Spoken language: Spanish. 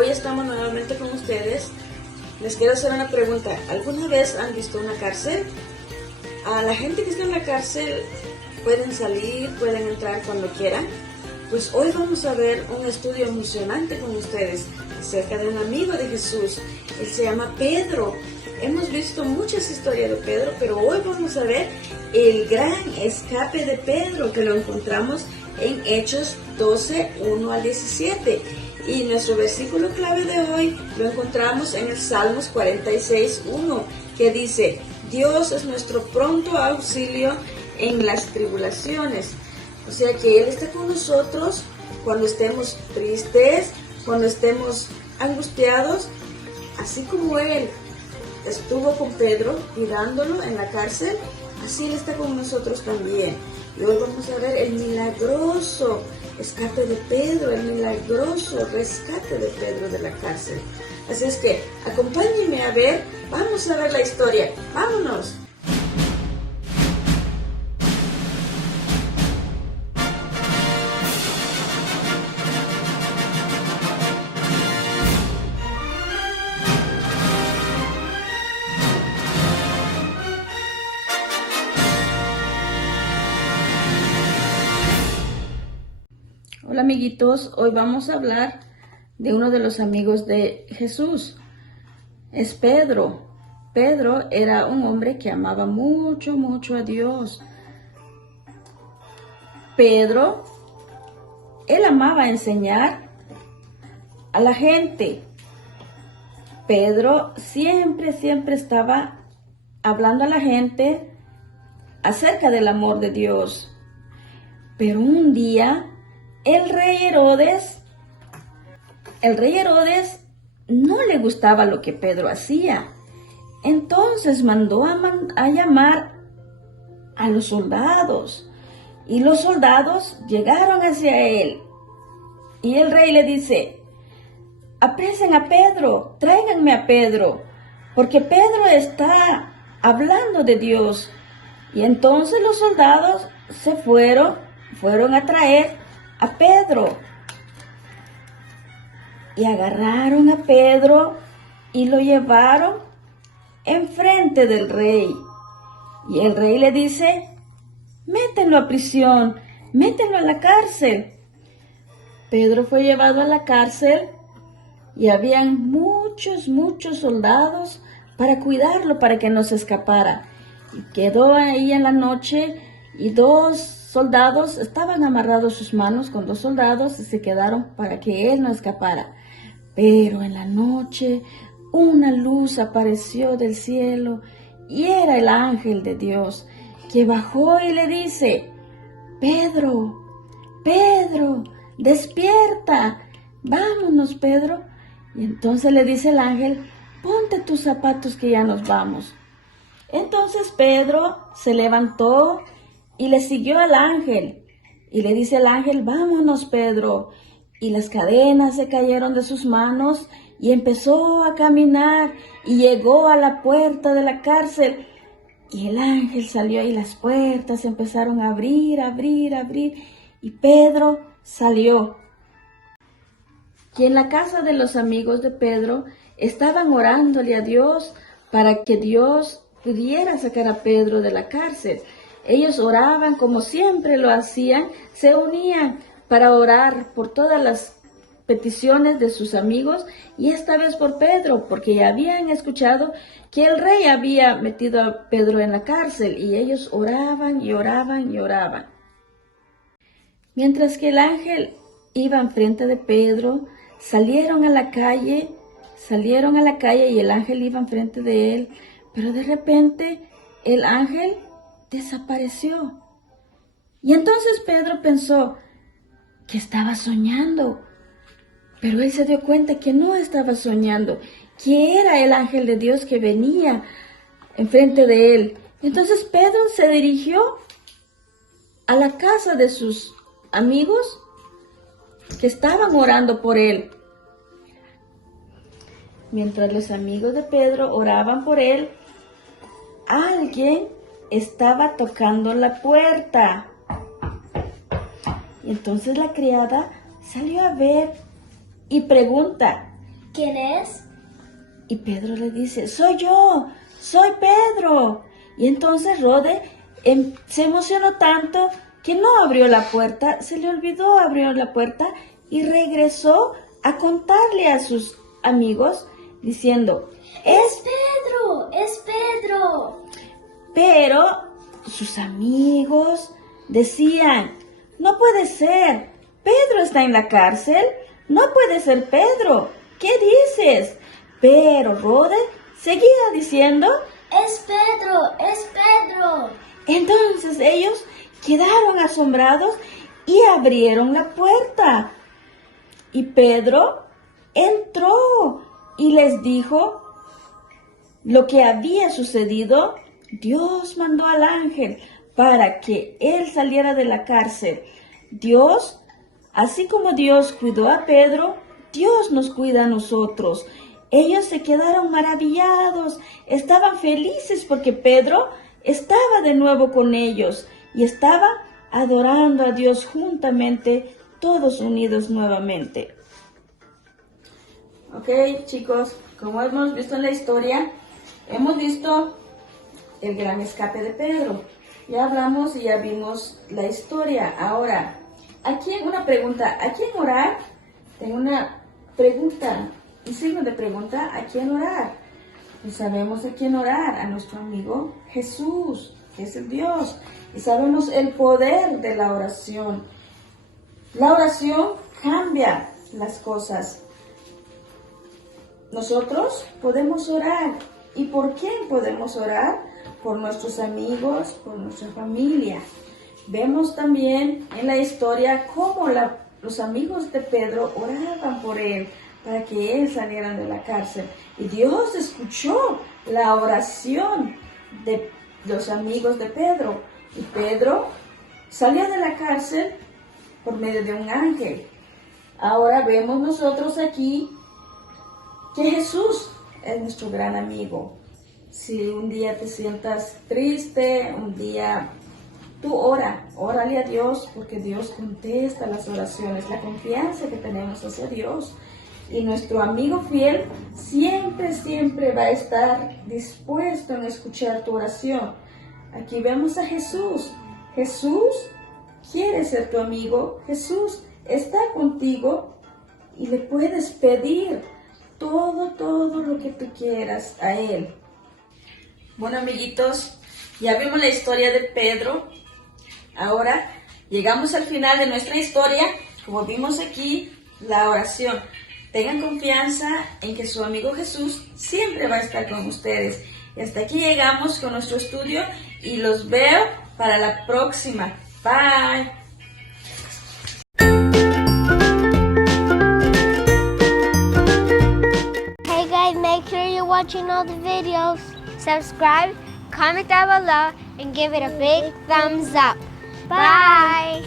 hoy estamos nuevamente con ustedes. Les quiero hacer una pregunta. ¿Alguna vez han visto una cárcel? A la gente que está en la cárcel pueden salir, pueden entrar cuando quieran. Pues hoy vamos a ver un estudio emocionante con ustedes acerca de un amigo de Jesús. Él se llama Pedro. Hemos visto muchas historias de Pedro, pero hoy vamos a ver el gran escape de Pedro, que lo encontramos en Hechos 12, 1 al 17. Y nuestro versículo clave de hoy lo encontramos en el Salmos 46, 1, que dice: Dios es nuestro pronto auxilio en las tribulaciones. O sea que Él está con nosotros cuando estemos tristes, cuando estemos angustiados, así como Él estuvo con Pedro cuidándolo en la cárcel, así Él está con nosotros también. Y hoy vamos a ver el milagroso escape de Pedro, el milagroso rescate de Pedro de la cárcel. Así es que acompáñenme a ver, vamos a ver la historia. ¡Vámonos! Hola amiguitos, hoy vamos a hablar de uno de los amigos de Jesús. Es Pedro. Pedro era un hombre que amaba mucho, mucho a Dios. Pedro, él amaba enseñar a la gente. Pedro siempre estaba hablando a la gente acerca del amor de Dios. Pero un día, el rey Herodes no le gustaba lo que Pedro hacía. Entonces mandó a llamar a los soldados. Y los soldados llegaron hacia él. Y el rey le dice: apresen a Pedro, tráiganme a Pedro, porque Pedro está hablando de Dios. Y entonces los soldados se fueron a traer a Pedro. Y agarraron a Pedro y lo llevaron enfrente del rey. Y el rey le dice: métenlo a prisión, métenlo a la cárcel. Pedro fue llevado a la cárcel y habían muchos soldados para cuidarlo, para que no se escapara. Y quedó ahí en la noche y dos soldados estaban amarrados sus manos con dos soldados y se quedaron para que él no escapara. Pero en la noche una luz apareció del cielo y era el ángel de Dios, que bajó y le dice: Pedro, Pedro, despierta, vámonos, Pedro. Y entonces le dice el ángel: ponte tus zapatos que ya nos vamos. Entonces Pedro se levantó y le siguió al ángel. Y le dice el ángel: vámonos, Pedro. Y las cadenas se cayeron de sus manos y empezó a caminar y llegó a la puerta de la cárcel. Y el ángel salió y las puertas empezaron a abrir. Y Pedro salió. Y en la casa de los amigos de Pedro estaban orándole a Dios para que Dios pudiera sacar a Pedro de la cárcel. Ellos oraban como siempre lo hacían, se unían para orar por todas las peticiones de sus amigos y esta vez por Pedro, porque ya habían escuchado que el rey había metido a Pedro en la cárcel y ellos oraban y oraban. Mientras que el ángel iba enfrente de Pedro, salieron a la calle y el ángel iba enfrente de él, pero de repente el ángel desapareció. Y entonces Pedro pensó que estaba soñando, pero él se dio cuenta que no estaba soñando, que era el ángel de Dios que venía enfrente de él. Entonces Pedro se dirigió a la casa de sus amigos que estaban orando por él. Mientras los amigos de Pedro oraban por él, alguien estaba tocando la puerta. Y entonces la criada salió a ver y pregunta: ¿Quién es? Y Pedro le dice, soy yo, soy Pedro. Y entonces Rode se emocionó tanto que no abrió la puerta, se le olvidó abrir la puerta y regresó a contarle a sus amigos diciendo, ¡Es Pedro! ¡Es Pedro! Pero sus amigos decían, no puede ser, Pedro está en la cárcel, no puede ser Pedro, ¿qué dices? Pero Rode seguía diciendo, ¡Es Pedro! ¡Es Pedro! entonces ellos quedaron asombrados y abrieron la puerta. Y Pedro entró y les dijo lo que había sucedido. Dios mandó al ángel para que él saliera de la cárcel. Dios, así como Dios cuidó a Pedro, Dios nos cuida a nosotros. Ellos se quedaron maravillados, estaban felices porque Pedro estaba de nuevo con ellos y estaba adorando a Dios juntamente, todos unidos nuevamente. Ok, chicos, como hemos visto en la historia, hemos visto el gran escape de Pedro. Ya hablamos y ya vimos la historia. Ahora, una pregunta, ¿a quién orar? Tengo una pregunta, un signo de pregunta, ¿a quién orar? Y sabemos a quién orar, a nuestro amigo Jesús, que es el Dios. Y sabemos el poder de la oración. La oración cambia las cosas. Nosotros podemos orar. ¿Y por quién podemos orar? Por nuestros amigos, por nuestra familia. Vemos también en la historia cómo los amigos de Pedro oraban por él para que él saliera de la cárcel. Y Dios escuchó la oración de los amigos de Pedro. Y Pedro salió de la cárcel por medio de un ángel. Ahora vemos nosotros aquí que Jesús es nuestro gran amigo. Si un día te sientas triste, un día tú órale a Dios, porque Dios contesta las oraciones, la confianza que tenemos hacia Dios. Y nuestro amigo fiel siempre va a estar dispuesto en escuchar tu oración. Aquí vemos a Jesús. Jesús quiere ser tu amigo. Jesús está contigo y le puedes pedir todo lo que tú quieras a Él. Bueno, amiguitos, ya vimos la historia de Pedro. Ahora llegamos al final de nuestra historia. Como vimos aquí, la oración. Tengan confianza en que su amigo Jesús siempre va a estar con ustedes. Y hasta aquí llegamos con nuestro estudio y los veo para la próxima. Bye. Hey guys, make sure you're watching all the videos. Subscribe, comment down below, and give it a big thumbs up. Bye!